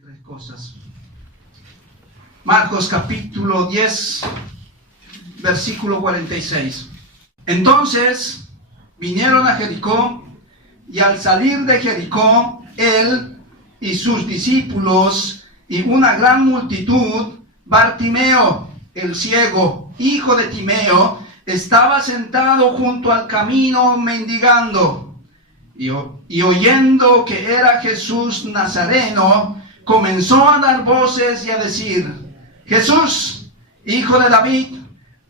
tres cosas. Marcos capítulo 10, versículo 46. Entonces vinieron a Jericó, y al salir de Jericó, él y sus discípulos y una gran multitud, Bartimeo, el ciego, hijo de Timeo, estaba sentado junto al camino mendigando. Y oyendo que era Jesús Nazareno, comenzó a dar voces y a decir: Jesús, hijo de David,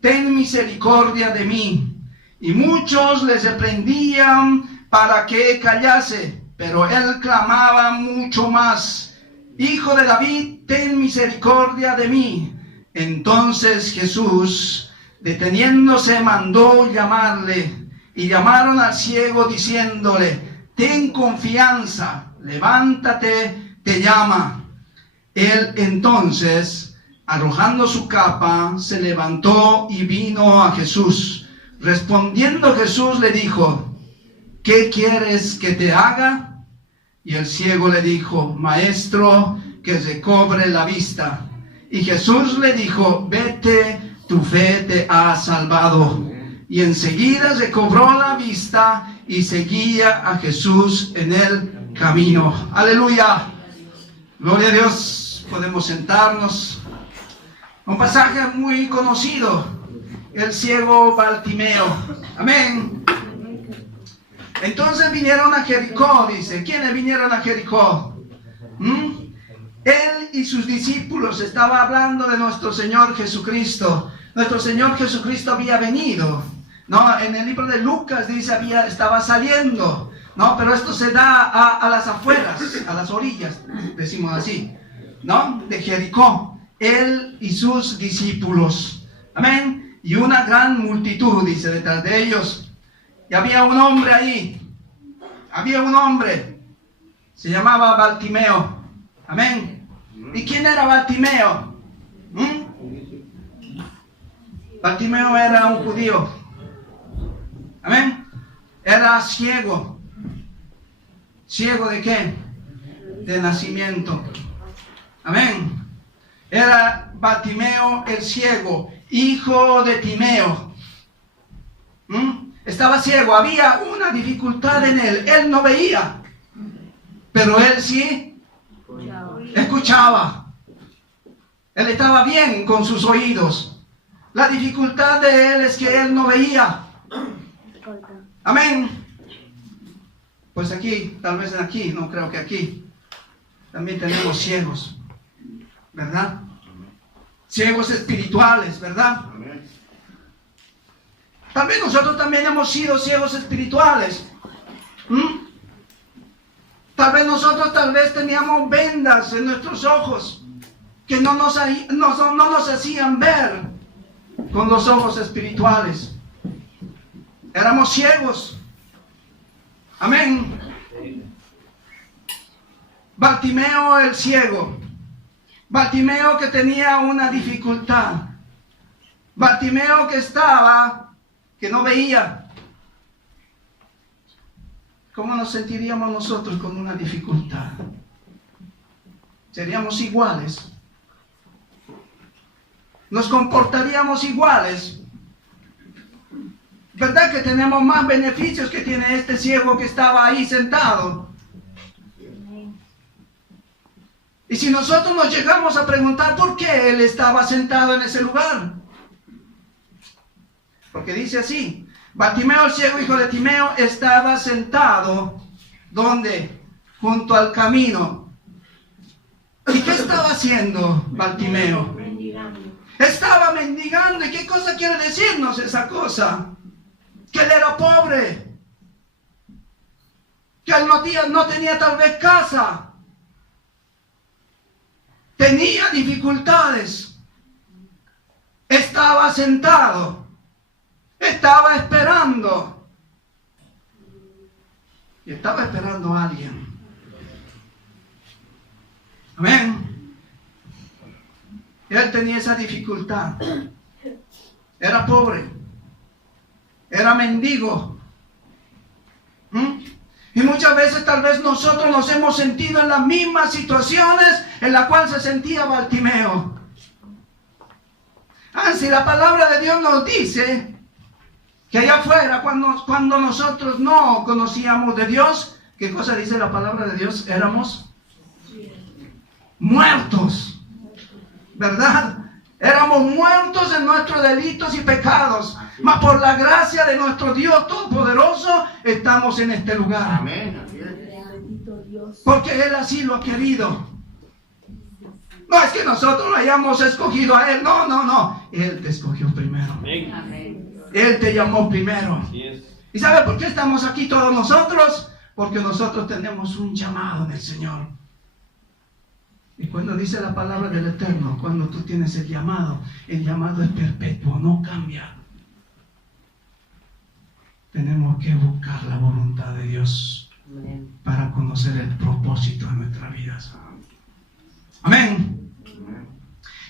ten misericordia de mí. Y muchos les reprendían para que callase, pero él clamaba mucho más: Hijo de David, ten misericordia de mí. Entonces Jesús, deteniéndose, mandó llamarle. Y llamaron al ciego diciéndole: ten confianza, levántate, te llama. Él entonces, arrojando su capa, se levantó y vino a Jesús. Respondiendo Jesús le dijo: ¿qué quieres que te haga? Y el ciego le dijo: Maestro, que recobre la vista. Y Jesús le dijo: vete, tu fe te ha salvado. Y enseguida recobró la vista y seguía a Jesús en el camino. Aleluya. Gloria a Dios. Podemos sentarnos. Un pasaje muy conocido. El ciego Bartimeo. Amén. Entonces vinieron a Jericó, dice. ¿Quiénes vinieron a Jericó? Él y sus discípulos. Estaba hablando de nuestro Señor Jesucristo. Nuestro Señor Jesucristo había venido. No, en el libro de Lucas dice estaba saliendo, no, pero esto se da a las afueras, a las orillas, decimos así, ¿no? De Jericó, él y sus discípulos, amén, y una gran multitud, dice, detrás de ellos. Y había un hombre ahí, se llamaba Bartimeo, amén. ¿Y quién era Bartimeo? Bartimeo era un judío. Amén. Era ciego. ¿Ciego de qué? De nacimiento. Amén. Era Bartimeo el ciego, hijo de Timeo. Estaba ciego. Había una dificultad en él. Él no veía, pero él sí escuchaba. Él estaba bien con sus oídos. La dificultad de él es que él no veía. Amén. Pues aquí, tal vez aquí, no creo que aquí, también tenemos ciegos, ¿verdad? Ciegos espirituales, ¿verdad? Tal vez nosotros también hemos sido ciegos espirituales. Tal vez teníamos vendas en nuestros ojos que no nos hacían ver con los ojos espirituales. Éramos ciegos. Amén. Bartimeo el ciego. Bartimeo que tenía una dificultad. Bartimeo que no veía. ¿Cómo nos sentiríamos nosotros con una dificultad? ¿Seríamos iguales? ¿Nos comportaríamos iguales? ¿Verdad que tenemos más beneficios que tiene este ciego que estaba ahí sentado? Y si nosotros nos llegamos a preguntar por qué él estaba sentado en ese lugar. Porque dice así: Bartimeo el ciego, hijo de Timeo, estaba sentado. ¿Dónde? Junto al camino. ¿Y qué estaba haciendo Bartimeo? Estaba mendigando. ¿Y qué cosa quiere decirnos esa cosa? Que él era pobre, que él no tenía tal vez casa, tenía dificultades, estaba sentado, estaba esperando, y estaba esperando a alguien. Amén. Él tenía esa dificultad, era pobre. Era mendigo. Y muchas veces tal vez nosotros nos hemos sentido en las mismas situaciones en las cuales se sentía Bartimeo. Si la palabra de Dios nos dice que allá afuera, cuando nosotros no conocíamos de Dios, ¿qué cosa dice la palabra de Dios? Éramos muertos, ¿verdad? Éramos muertos en nuestros delitos y pecados, mas por la gracia de nuestro Dios Todopoderoso estamos en este lugar. Amén. Porque Él así lo ha querido. No es que nosotros lo hayamos escogido a Él, no. Él te escogió primero. Amén. Él te llamó primero. Yes. ¿Y sabe por qué estamos aquí todos nosotros? Porque nosotros tenemos un llamado en el Señor. Y cuando dice la palabra del Eterno, cuando tú tienes el llamado es perpetuo, no cambia. Tenemos que buscar la voluntad de Dios para conocer el propósito de nuestras vidas. Amén.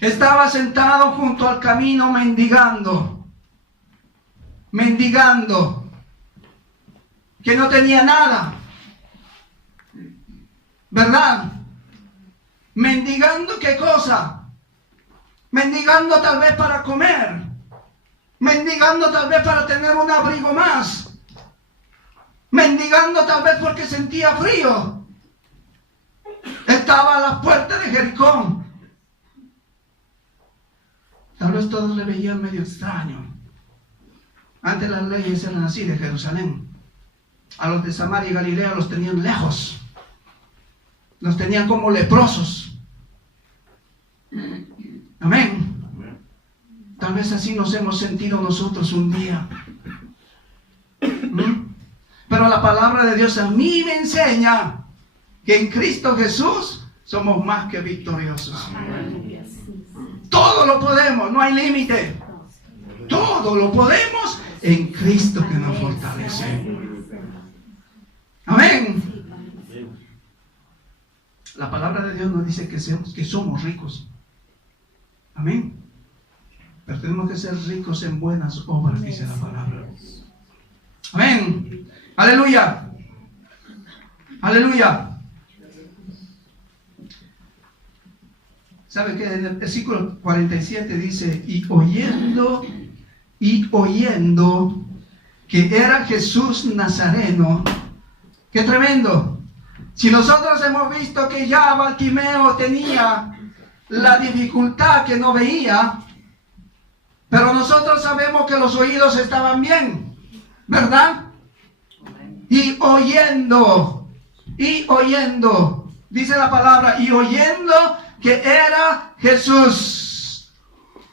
Estaba sentado junto al camino mendigando, que no tenía nada, ¿verdad? Mendigando, ¿qué cosa? Mendigando tal vez para comer, mendigando tal vez para tener un abrigo más, mendigando tal vez porque sentía frío. Estaba a las puertas de Jericó. Tal vez todos le veían medio extraño. Antes las leyes eran así de Jerusalén. A los de Samaria y Galilea los tenían lejos. Los tenían como leprosos. Amén. Tal vez así nos hemos sentido nosotros un día. Pero la palabra de Dios a mí me enseña que en Cristo Jesús somos más que victoriosos. Todo lo podemos, no hay límite. Todo lo podemos en Cristo que nos fortalece. Amén. La palabra de Dios nos dice que somos ricos. Amén. Pero tenemos que ser ricos en buenas obras, dice la palabra. Amén. Aleluya. Aleluya. ¿Sabe qué? En el versículo 47 dice, y oyendo que era Jesús Nazareno. ¡Qué tremendo! Si nosotros hemos visto que ya Bartimeo tenía la dificultad que no veía, pero nosotros sabemos que los oídos estaban bien, ¿verdad? Y oyendo, dice la palabra, y oyendo que era Jesús.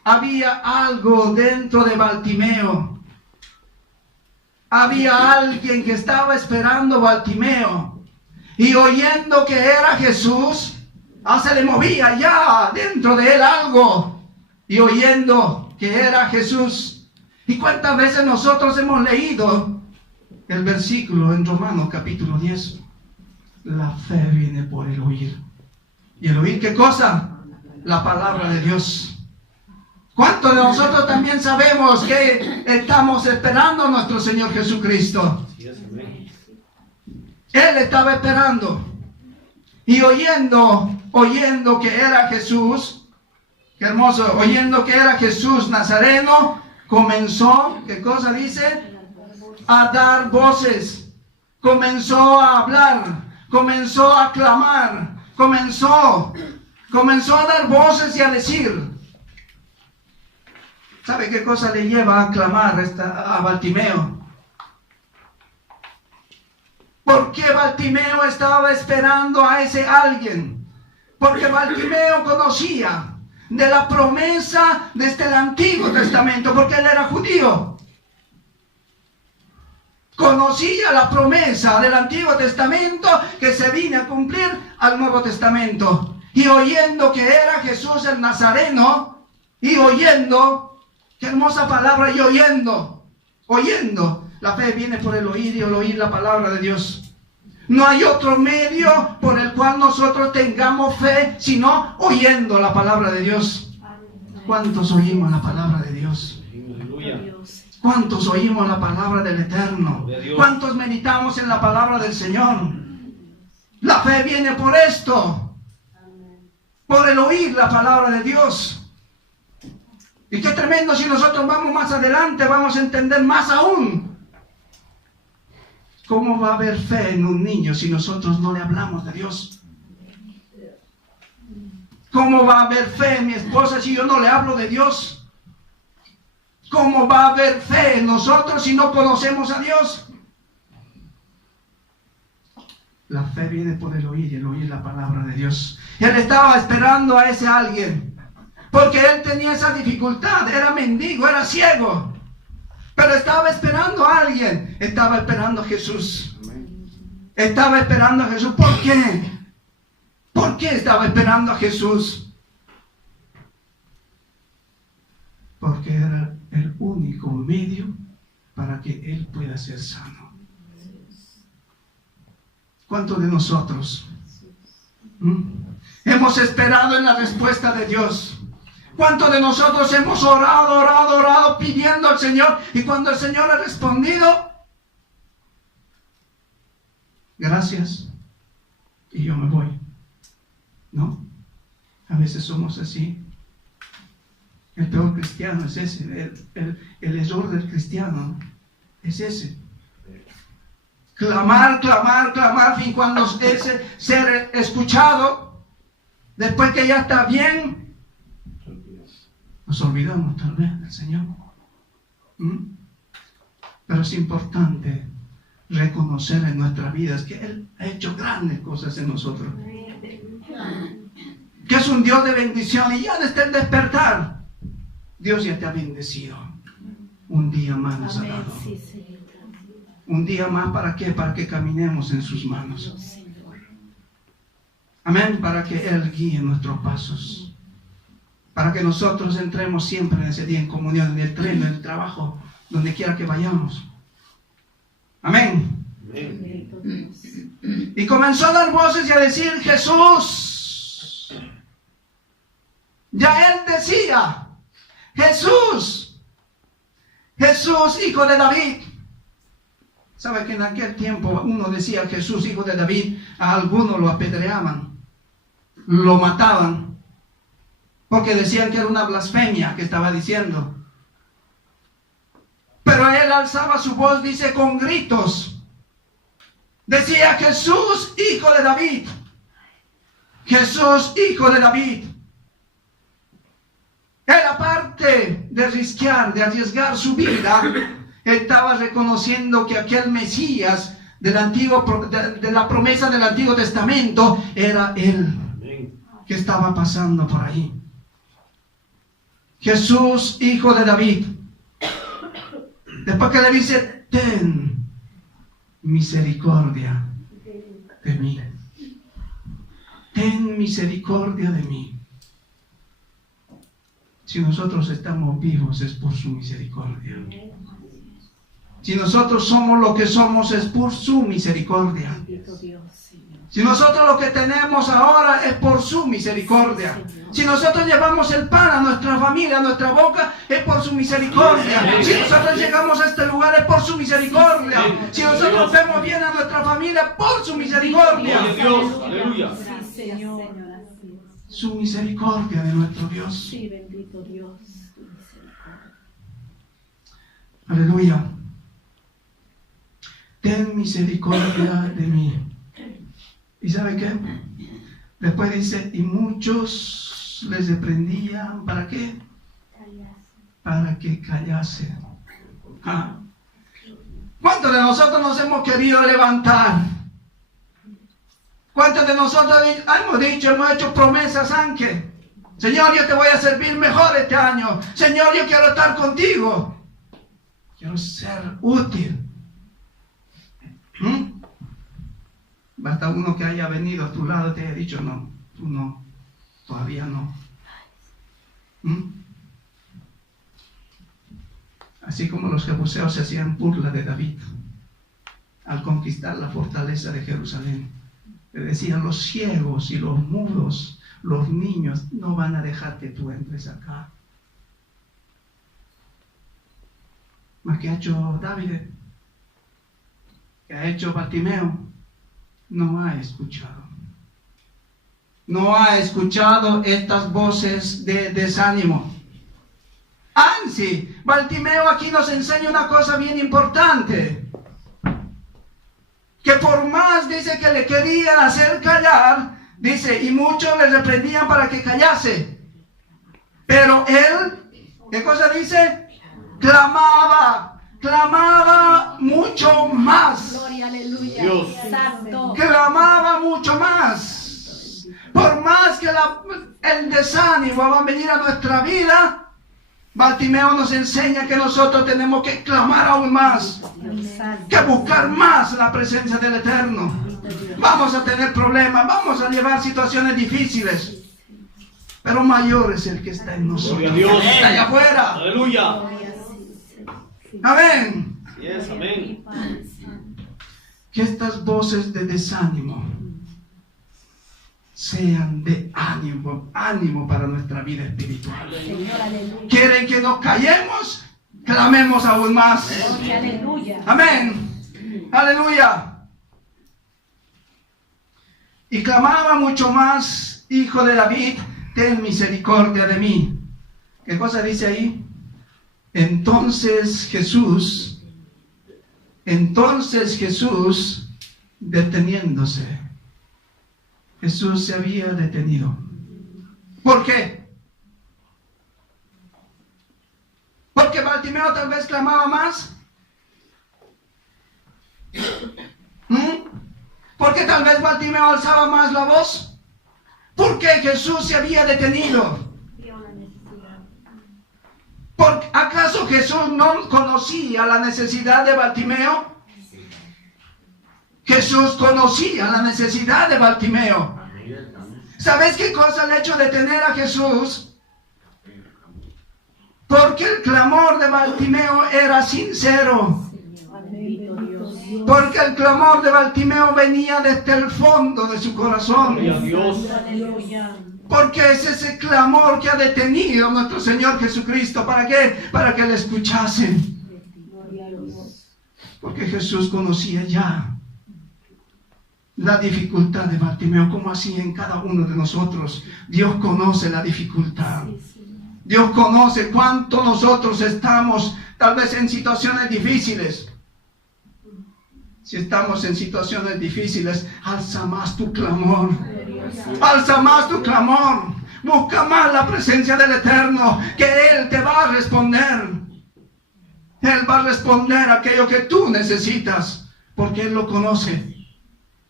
Había algo dentro de Bartimeo. Había alguien que estaba esperando Bartimeo. Y oyendo que era Jesús, se le movía ya dentro de él algo. Y oyendo que era Jesús. ¿Y cuántas veces nosotros hemos leído el versículo en Romanos capítulo 10? La fe viene por el oír. ¿Y el oír qué cosa? La palabra de Dios. ¿Cuántos de nosotros también sabemos que estamos esperando a nuestro Señor Jesucristo? Él estaba esperando. Y oyendo que era Jesús, qué hermoso, oyendo que era Jesús Nazareno, comenzó, ¿qué cosa dice? A dar voces. Comenzó a hablar, comenzó a clamar. Comenzó a dar voces y a decir. ¿Sabe qué cosa le lleva a clamar a Bartimeo? ¿Por qué Bartimeo estaba esperando a ese alguien? Porque Bartimeo conocía de la promesa desde el Antiguo Testamento, porque él era judío. Conocía la promesa del Antiguo Testamento que se vino a cumplir al Nuevo Testamento. Y oyendo que era Jesús el Nazareno, y oyendo, qué hermosa palabra, y oyendo, la fe viene por el oír y el oír la palabra de Dios. No hay otro medio por el cual nosotros tengamos fe, sino oyendo la palabra de Dios. ¿Cuántos oímos la palabra de Dios? ¿Cuántos oímos la palabra del Eterno? ¿Cuántos meditamos en la palabra del Señor? La fe viene por esto, por el oír la palabra de Dios. Y qué tremendo si nosotros vamos más adelante, vamos a entender más aún. ¿Cómo va a haber fe en un niño si nosotros no le hablamos de Dios? ¿Cómo va a haber fe en mi esposa si yo no le hablo de Dios? ¿Cómo va a haber fe en nosotros si no conocemos a Dios? La fe viene por el oír la palabra de Dios. Él estaba esperando a ese alguien, porque él tenía esa dificultad, era mendigo, era ciego, pero estaba esperando a alguien, estaba esperando a Jesús. Estaba esperando a Jesús. ¿Por qué? ¿Por qué estaba esperando a Jesús? Porque era el único medio para que él pueda ser sano. ¿Cuántos de nosotros hemos esperado en la respuesta de Dios? ¿Cuántos de nosotros hemos orado, pidiendo al Señor, y cuando el Señor ha respondido, gracias, y yo me voy? ¿No? A veces somos así. El peor cristiano es ese, el error del cristiano es ese. Clamar, fin cuando ese ser escuchado, después que ya está bien, nos olvidamos tal vez del Señor. Pero es importante reconocer en nuestras vidas que Él ha hecho grandes cosas en nosotros, que es un Dios de bendición, y ya desde el despertar Dios ya te ha bendecido. Un día más nos ha dado. Un día más, ¿para qué? Para que caminemos en sus manos. Amén. Para que Él guíe nuestros pasos, para que nosotros entremos siempre en ese día en comunión, en el tren, en el trabajo, donde quiera que vayamos. Amén. Y comenzó a dar voces y a decir: Jesús. Ya él decía: Jesús, Jesús, hijo de David. ¿Sabe que en aquel tiempo uno decía Jesús, hijo de David? A algunos lo apedreaban, lo mataban, porque decían que era una blasfemia que estaba diciendo. Pero él alzaba su voz, dice, con gritos. Decía: Jesús, hijo de David. Jesús, hijo de David. Él, aparte de arriesgar su vida, estaba reconociendo que aquel Mesías de la promesa del Antiguo Testamento era él, que estaba pasando por ahí. Jesús, hijo de David. Después que le dice: ten misericordia de mí. Ten misericordia de mí. Si nosotros estamos vivos es por su misericordia. Si nosotros somos lo que somos es por su misericordia. Si nosotros lo que tenemos ahora es por su misericordia. Si nosotros llevamos el pan a nuestra familia, a nuestra boca, es por su misericordia. Si nosotros llegamos a este lugar es por su misericordia. Si nosotros vemos bien a nuestra familia, por su misericordia. Su misericordia de nuestro Dios. Sí, bendito Dios. Aleluya. Ten misericordia de mí. ¿Y sabe qué? Después dice: y muchos les reprendían. ¿Para qué? Para que callase. ¿Cuántos de nosotros nos hemos querido levantar? ¿Cuántos de nosotros hemos dicho, hemos hecho promesas, Ángel? Señor, yo te voy a servir mejor este año. Señor, yo quiero estar contigo. Quiero ser útil. Basta uno que haya venido a tu lado y te haya dicho: no, tú no, todavía no. Así como los jebuseos se hacían burla de David al conquistar la fortaleza de Jerusalén. Le decían: los ciegos y los mudos, los niños, no van a dejar que tú entres acá. Mas ¿qué ha hecho David? ¿Qué ha hecho Bartimeo? No ha escuchado. No ha escuchado estas voces de desánimo. Anzi, Bartimeo aquí nos enseña una cosa bien importante. Que por más, dice, que le querían hacer callar, dice, y muchos le reprendían para que callase. Pero él, ¿qué cosa dice? Clamaba mucho más. Gloria, aleluya. Dios. Santo. Clamaba mucho más. Por más que el desánimo va a venir a nuestra vida, Bartimeo nos enseña que nosotros tenemos que clamar aún más, que buscar más la presencia del Eterno. Vamos a tener problemas, vamos a llevar situaciones difíciles, pero mayor es el que está en nosotros, Gloria a Dios. que está allá afuera. Aleluya. Amén. Yes, amén. Que estas voces de desánimo sean de ánimo para nuestra vida espiritual. Señor, aleluya. Quieren que nos callemos, clamemos aún más. Gloria, aleluya. Amén. Aleluya. Y clamaba mucho más, Hijo de David, ten misericordia de mí. ¿Qué cosa dice ahí? Entonces Jesús, deteniéndose, Jesús se había detenido. ¿Por qué? ¿Porque Bartimeo tal vez clamaba más? ¿Porque tal vez Bartimeo alzaba más la voz? ¿Por qué Jesús se había detenido? ¿Acaso Jesús no conocía la necesidad de Bartimeo? Jesús conocía la necesidad de Bartimeo. ¿Sabes qué cosa el hecho de detener a Jesús? Porque el clamor de Bartimeo era sincero. Porque el clamor de Bartimeo venía desde el fondo de su corazón. Gloria a Dios. Porque es ese clamor que ha detenido a nuestro Señor Jesucristo. ¿Para qué? Para que le escuchasen. Porque Jesús conocía ya la dificultad de Bartimeo, como así en cada uno de nosotros. Dios conoce la dificultad. Dios conoce cuánto nosotros estamos tal vez en situaciones difíciles. Si estamos en situaciones difíciles, alza más tu clamor. Alza más tu clamor. Busca más la presencia del Eterno, que Él te va a responder. Él va a responder aquello que tú necesitas, porque Él lo conoce.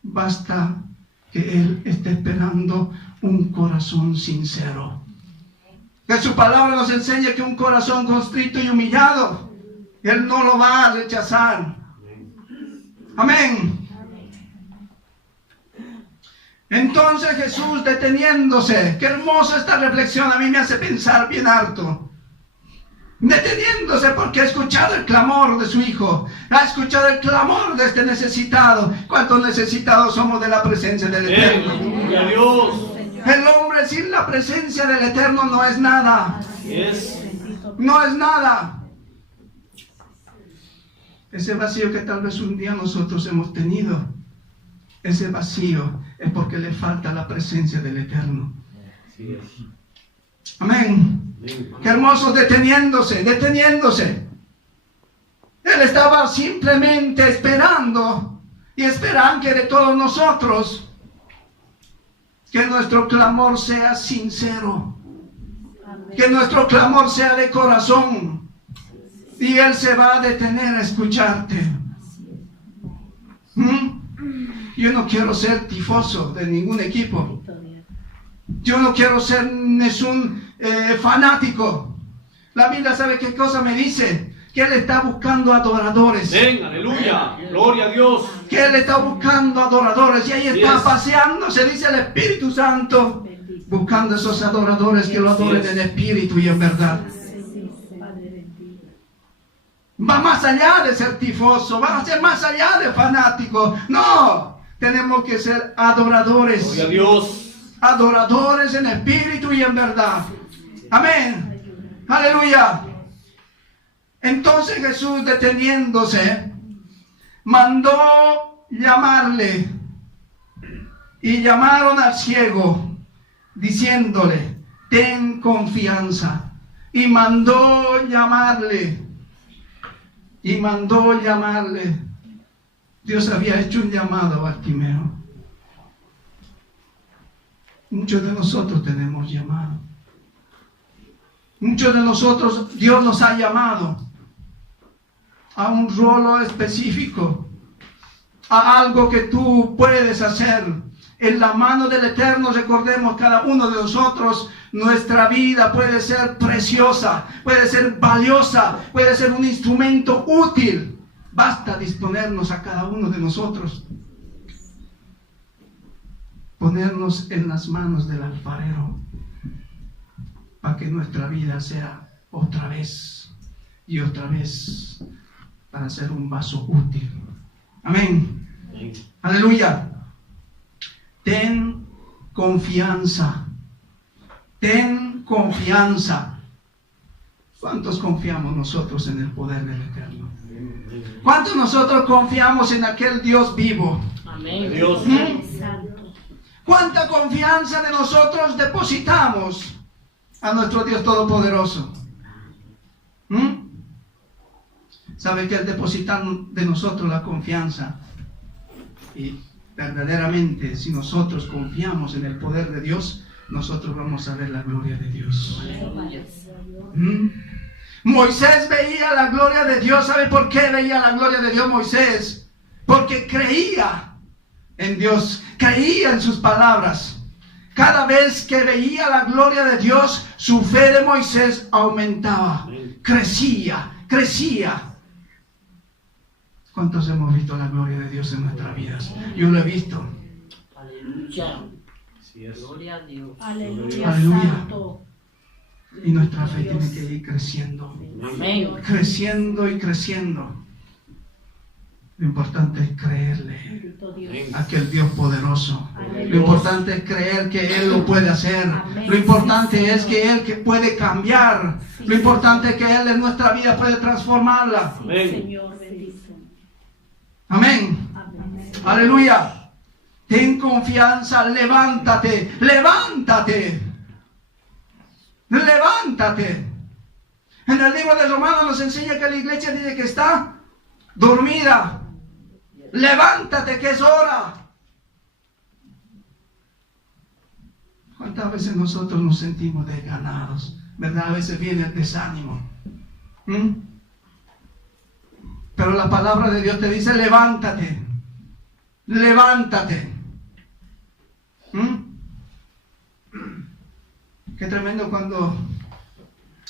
Basta que Él esté esperando un corazón sincero. Que su palabra nos enseñe que un corazón constrito y humillado, Él no lo va a rechazar. Amén. Entonces Jesús deteniéndose, qué hermosa esta reflexión, a mí me hace pensar bien harto. Deteniéndose porque ha escuchado el clamor de su hijo, ha escuchado el clamor de este necesitado. ¿Cuántos necesitados somos de la presencia del Eterno? Gloria a Dios. El hombre sin la presencia del Eterno no es nada. Yes. No es nada. Ese vacío que tal vez un día nosotros hemos tenido, ese vacío es porque le falta la presencia del Eterno. Amén. Qué hermoso, deteniéndose. Él estaba simplemente esperando y esperan que de todos nosotros, que nuestro clamor sea sincero, que nuestro clamor sea de corazón, y Él se va a detener a escucharte. Yo no quiero ser tifoso de ningún equipo. Yo no quiero ser un fanático. La Biblia, ¿sabe qué cosa me dice? Que Él está buscando adoradores. Ven, aleluya. Gloria a Dios. Que Él está buscando adoradores. Y ahí está paseándose, dice el Espíritu Santo, buscando esos adoradores que lo adoren en espíritu y en verdad. Va más allá de ser tifoso, va a ser más allá de fanático. No, tenemos que ser adoradores. Gloria a Dios. Adoradores en espíritu y en verdad. Amén. Aleluya. Entonces Jesús, deteniéndose, mandó llamarle, y llamaron al ciego, diciéndole: ten confianza. Y mandó llamarle. Dios había hecho un llamado a Bartimeo. Muchos de nosotros tenemos llamado. Muchos de nosotros, Dios nos ha llamado a un rol específico, a algo que tú puedes hacer. En la mano del Eterno, recordemos, cada uno de nosotros, nuestra vida puede ser preciosa, puede ser valiosa, puede ser un instrumento útil. Basta disponernos a cada uno de nosotros, ponernos en las manos del alfarero, para que nuestra vida sea otra vez y otra vez, para ser un vaso útil. Amén. Aleluya. Ten confianza. Ten confianza. ¿Cuántos confiamos nosotros en el poder del Eterno? ¿Cuántos nosotros confiamos en aquel Dios vivo? Amén. Dios. ¿Cuánta confianza de nosotros depositamos a nuestro Dios Todopoderoso? ¿Sabe que al depositar de nosotros la confianza, y verdaderamente si nosotros confiamos en el poder de Dios, nosotros vamos a ver la gloria de Dios? Moisés veía la gloria de Dios. ¿Sabe por qué veía la gloria de Dios Moisés? Porque creía en Dios, creía en sus palabras. Cada vez que veía la gloria de Dios, su fe de Moisés aumentaba, crecía. ¿Cuántos hemos visto la gloria de Dios en nuestras vidas? Yo lo he visto. Aleluya. Así es. Gloria a Dios. Aleluya. Aleluya. Santo. Y nuestra fe tiene que ir creciendo. Amén. Creciendo y creciendo. Lo importante es creerle Bendito Dios. a aquel Dios poderoso. Aleluya. Lo importante es creer que Él lo puede hacer. Amén. Lo importante es que Él que puede cambiar. Sí, Lo importante es que Él en nuestra vida puede transformarla. Sí, Amén. Señor, bendito. Amén. Amén. Aleluya. Ten confianza, levántate. En el libro de Romanos nos enseña que la iglesia dice que está dormida. Levántate, que es hora. ¿Cuántas veces nosotros nos sentimos desganados? ¿Verdad? A veces viene el desánimo. Pero la palabra de Dios te dice: levántate. Qué tremendo cuando,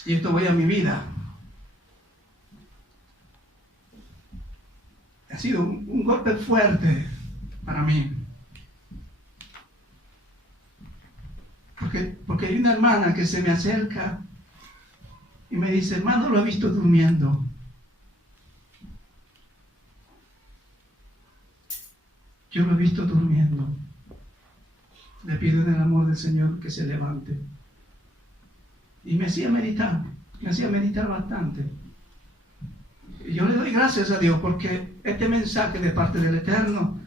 y esto voy a mi vida, ha sido un golpe fuerte para mí. Porque hay una hermana que se me acerca y me dice: hermano, lo he visto durmiendo. Yo lo he visto durmiendo. Le pido en el amor del Señor que se levante. Y me hacía meditar bastante. Y yo le doy gracias a Dios porque este mensaje de parte del Eterno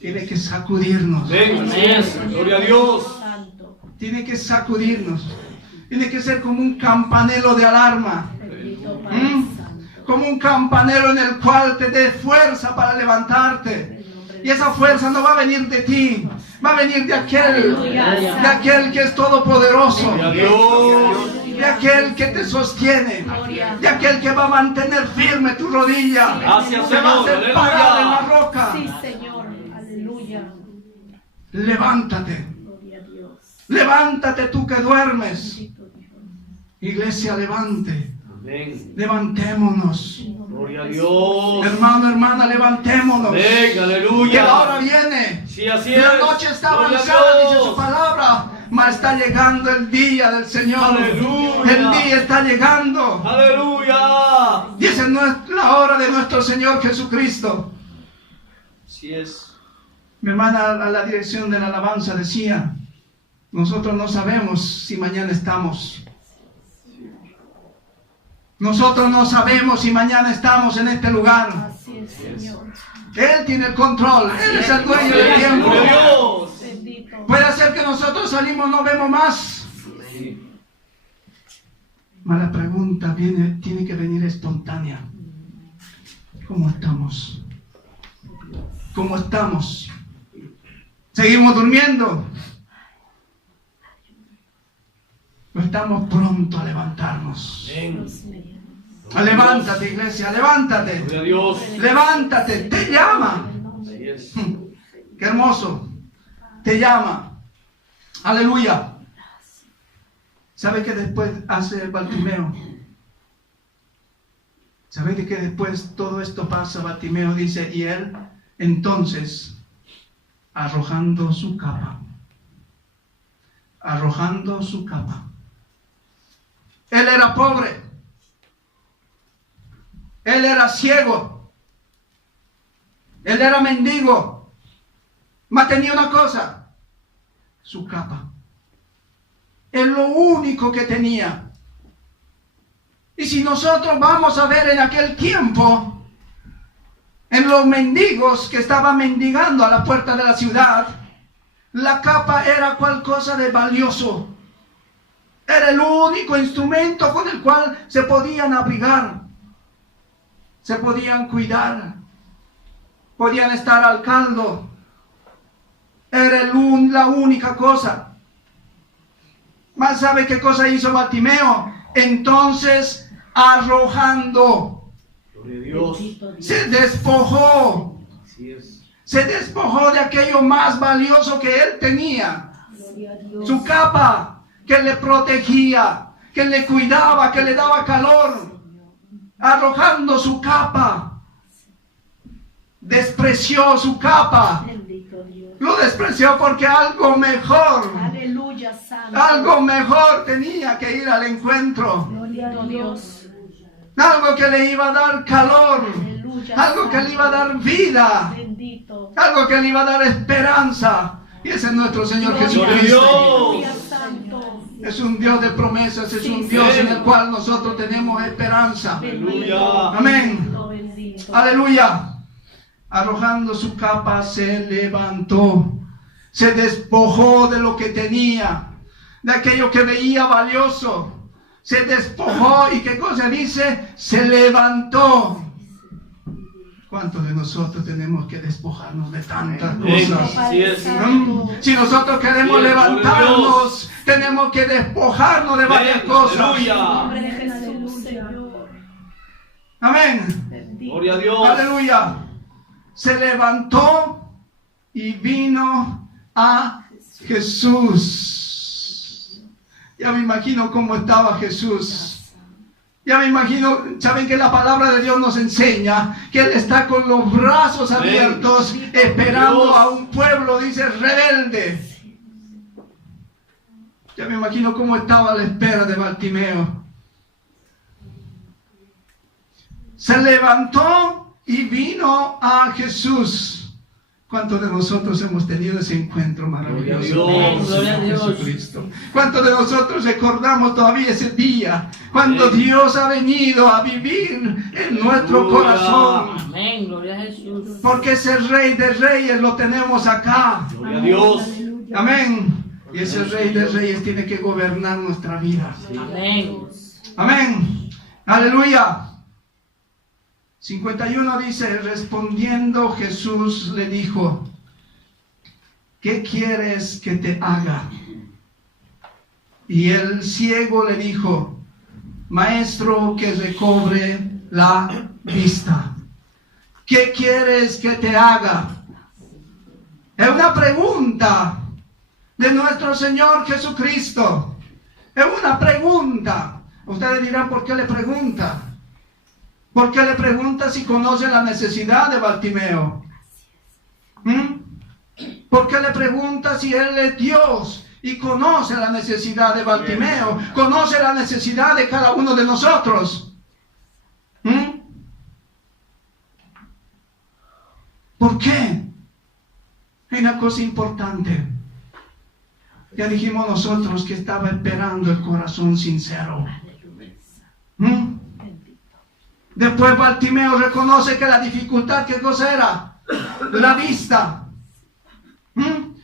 tiene que sacudirnos. Amén. Así es. Gloria a Dios. Santo. Tiene que sacudirnos. Tiene que ser como un campanelo de alarma. Bendito Padre Santo. Como un campanelo en el cual te dé fuerza para levantarte. Y esa fuerza no va a venir de ti, va a venir de aquel que es todopoderoso, Gloria a Dios. de aquel que te sostiene, de aquel que va a mantener firme tu rodilla, Gracias, te va a hacer Señor. parar en la roca. Sí, Señor. Aleluya. Levántate, Gloria a Dios. levántate tú que duermes. Bendito Dios. Iglesia, Amén. levantémonos. Gloria a Dios. Hermano, hermana, levantémonos. Amén. Que la Aleluya. hora viene. Sí, así es. La noche está Gloria a avanzada, dice Dios. su palabra, mas está llegando el día del Señor. Aleluya. El día está llegando. Aleluya. Dice, no es la hora de nuestro Señor Jesucristo. Así es. Mi hermana a la dirección de la alabanza decía: nosotros no sabemos si mañana estamos. Nosotros no sabemos si mañana estamos en este lugar. Así es, Señor. Él tiene el control. Él es el dueño del tiempo. Gloria a Dios. Bendito. Puede ser que nosotros salimos, no vemos más. Sí. Mas la pregunta tiene que venir espontánea. ¿Cómo estamos? ¿Cómo estamos? ¿Seguimos durmiendo? ¿O estamos pronto a levantarnos? Amén. Dios mío. Levántate, iglesia, levántate. Gloria a Dios. Levántate, te llama. Así es. Qué hermoso. Te llama. Aleluya. ¿Sabe qué después hace Bartimeo? ¿Sabe de qué después todo esto pasa? Bartimeo dice, y él entonces, arrojando su capa. Él era pobre. Él era ciego. Él era mendigo. Mas tenía una cosa, su capa. Es lo único que tenía. Y si nosotros vamos a ver en aquel tiempo, en los mendigos que estaban mendigando a la puerta de la ciudad, la capa era cual cosa de valioso. Era el único instrumento con el cual se podían abrigar, se podían cuidar, podían estar al caldo. Era la única cosa. Mas ¿sabe qué cosa hizo Bartimeo? Entonces, arrojando, Gloria a Dios. Bendito Dios. se despojó. Así es. Se despojó de aquello más valioso que él tenía. Gloria a Dios. Su capa que le protegía, que le cuidaba, que le daba calor. Arrojando su capa. Despreció su capa. Bendito Dios. Lo despreció porque algo mejor, Aleluya, santo. algo mejor tenía que ir al encuentro. Gloria a Dios. Algo que le iba a dar calor. Aleluya. Algo que le iba a dar vida. Bendito. Algo que le iba a dar esperanza. Y ese es nuestro Señor Gloria a Jesucristo. Gloria, santo. Es un Dios de promesas, es un Dios en el cual nosotros tenemos esperanza. Aleluya. Amén. Bendito, bendito. Aleluya. Arrojando su capa se levantó. Se despojó de lo que tenía, de aquello que veía valioso. Se despojó y ¿qué cosa dice? Se levantó. ¿Cuántos de nosotros tenemos que despojarnos de tantas Amén. cosas? Así es. Si nosotros queremos Sí, levantarnos, tenemos que despojarnos de varias Amén. cosas. En el Aleluya. nombre de Jesús, Señor. Amén. Bendito. Gloria a Dios. Aleluya. Se levantó y vino a Jesús. Ya me imagino cómo estaba Jesús. Ya me imagino, saben que la palabra de Dios nos enseña que Él está con los brazos Amén. abiertos, esperando Dios. a un pueblo, dice, rebelde. Ya me imagino cómo estaba a la espera de Bartimeo. Se levantó y vino a Jesús. ¿Cuántos de nosotros hemos tenido ese encuentro maravilloso Gloria a con Dios. el Gloria a Señor Dios. Jesucristo? ¿Cuántos de nosotros recordamos todavía ese día cuando Dios ha venido a vivir en nuestro Aleluya. corazón? Amén, gloria a Jesús. Porque ese Rey de Reyes lo tenemos acá. Gloria a Dios. Aleluya. Amén. Y ese Rey de Reyes tiene que gobernar nuestra vida. Amén. Amén. Aleluya. 51 dice, respondiendo Jesús le dijo, ¿qué quieres que te haga? Y el ciego le dijo, maestro, que recobre la vista. ¿Qué quieres que te haga? Es una pregunta de nuestro Señor Jesucristo. Es una pregunta. Ustedes dirán, ¿por qué le pregunta? ¿Por qué le pregunta si conoce la necesidad de Bartimeo? ¿Por qué le pregunta si Él es Dios y conoce la necesidad de Bartimeo? Conoce la necesidad de cada uno de nosotros. ¿Por qué? Hay una cosa importante. Ya dijimos nosotros que estaba esperando el corazón sincero. Después Bartimeo reconoce que la dificultad, ¿qué cosa era? La vista.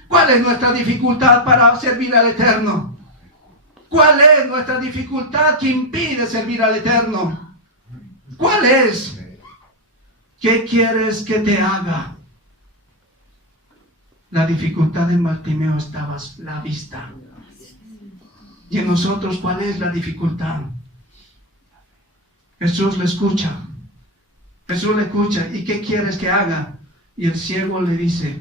¿Cuál es nuestra dificultad para servir al Eterno? ¿Cuál es nuestra dificultad que impide servir al Eterno? ¿Cuál es? ¿Qué quieres que te haga? La dificultad en Bartimeo estaba la vista. ¿Y en nosotros cuál es la dificultad? Jesús le escucha. Jesús le escucha. ¿Y qué quieres que haga? Y el ciego le dice,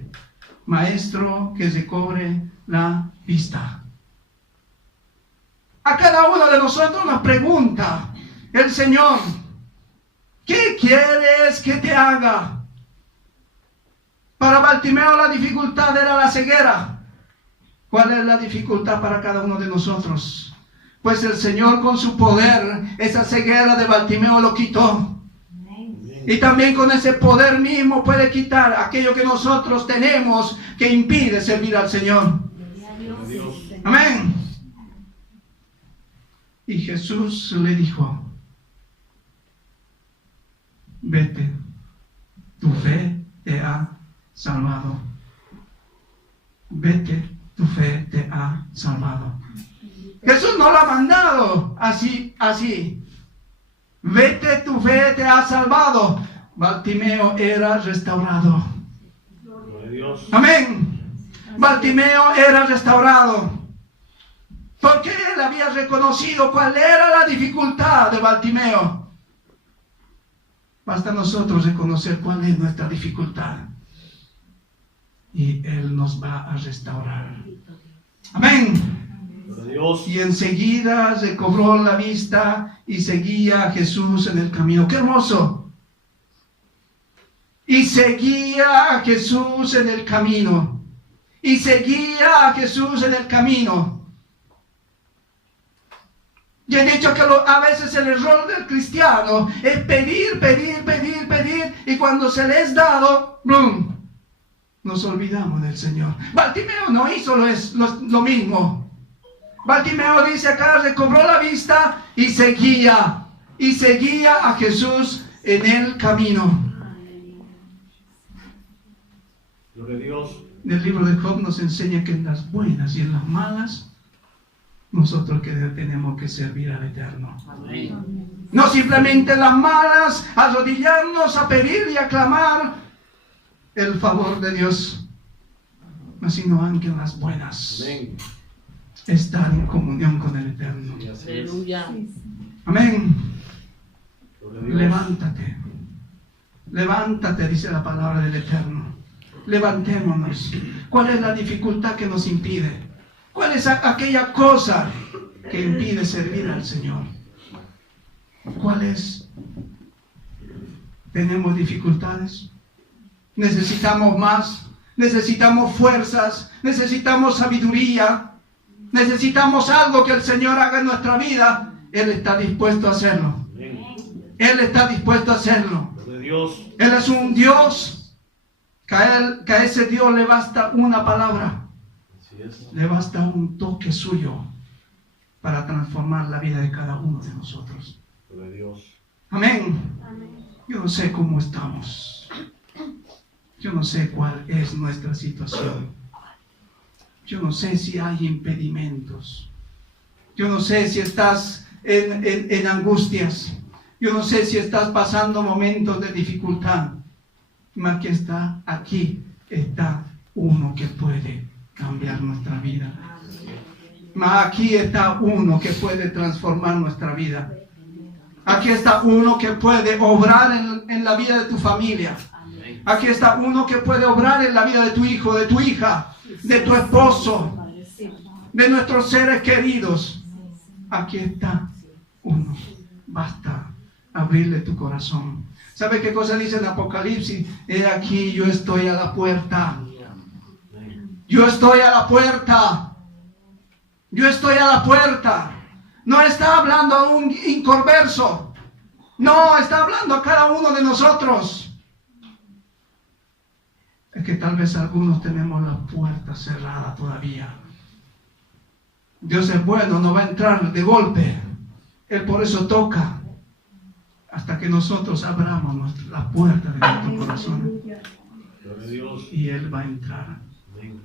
maestro, que recobre la vista. A cada uno de nosotros nos pregunta el Señor, ¿qué quieres que te haga? Para Bartimeo la dificultad era la ceguera. ¿Cuál es la dificultad para cada uno de nosotros? Pues el Señor con su poder, esa ceguera de Bartimeo lo quitó. Y también con ese poder mismo puede quitar aquello que nosotros tenemos que impide servir al Señor. Amén. Y Jesús le dijo, vete, tu fe te ha salvado. Vete, tu fe te ha salvado. Jesús no lo ha mandado así. Vete, tu fe te ha salvado. Bartimeo era restaurado. Amén. Bartimeo era restaurado. Porque él había reconocido cuál era la dificultad de Bartimeo. Basta nosotros reconocer cuál es nuestra dificultad. Y Él nos va a restaurar. Amén. Y enseguida recobró la vista y seguía a Jesús en el camino. ¡Qué hermoso! Y seguía a Jesús en el camino. Y seguía a Jesús en el camino. Y he dicho que a veces el error del cristiano es pedir. Y cuando se le es dado, ¡blum!, nos olvidamos del Señor. Bartimeo no hizo lo mismo. Bartimeo dice acá, recobró la vista y seguía a Jesús en el camino. Gloria a Dios. En el libro de Job nos enseña que en las buenas y en las malas, nosotros que tenemos que servir al Eterno. Amén. No simplemente en las malas, arrodillarnos a pedir y a clamar el favor de Dios, sino aunque en las buenas. Amén. Estar en comunión con el Eterno. Aleluya. Amén. Gloria a Dios. Levántate, dice la palabra del Eterno. Levantémonos. ¿Cuál es la dificultad que nos impide? ¿Cuál es aquella cosa que impide servir al Señor? ¿Cuál es? ¿Tenemos dificultades? Necesitamos más, necesitamos fuerzas, necesitamos sabiduría, necesitamos algo que el Señor haga en nuestra vida. Él está dispuesto a hacerlo. Él está dispuesto a hacerlo. Él es un Dios que a ese Dios le basta una palabra, le basta un toque suyo para transformar la vida de cada uno de nosotros. Amén. Yo no sé cómo estamos. Yo no sé cuál es nuestra situación. Yo no sé si hay impedimentos. Yo no sé si estás en angustias. Yo no sé si estás pasando momentos de dificultad. Más que aquí está uno que puede cambiar nuestra vida. Más aquí está uno que puede transformar nuestra vida. Aquí está uno que puede obrar en la vida de tu familia. Aquí está uno que puede obrar en la vida de tu hijo, de tu hija, de tu esposo, de nuestros seres queridos. Aquí está uno. Basta abrirle tu corazón. ¿Sabe qué cosa dice en Apocalipsis? He aquí, yo estoy a la puerta. Yo estoy a la puerta. Yo estoy a la puerta. No está hablando a un inconverso. No, está hablando a cada uno de nosotros. Es que tal vez algunos tenemos la puerta cerrada todavía. Dios es bueno, no va a entrar de golpe. Él por eso toca. hasta que nosotros abramos la puerta de nuestro corazón Aleluya. Gloria a Dios. y Él va a entrar. Amén.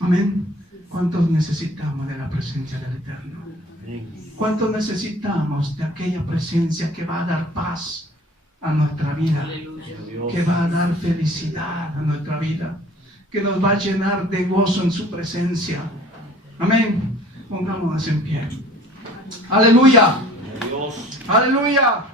Amén. ¿Cuántos necesitamos de la presencia del Eterno? Amén. ¿Cuántos necesitamos de aquella presencia que va a dar paz a nuestra vida? Aleluya. Gloria a Dios. Que va a dar felicidad a nuestra vida, que nos va a llenar de gozo en su presencia. Amén. Pongámonos en pie. Aleluya. Gloria a Dios. Aleluya.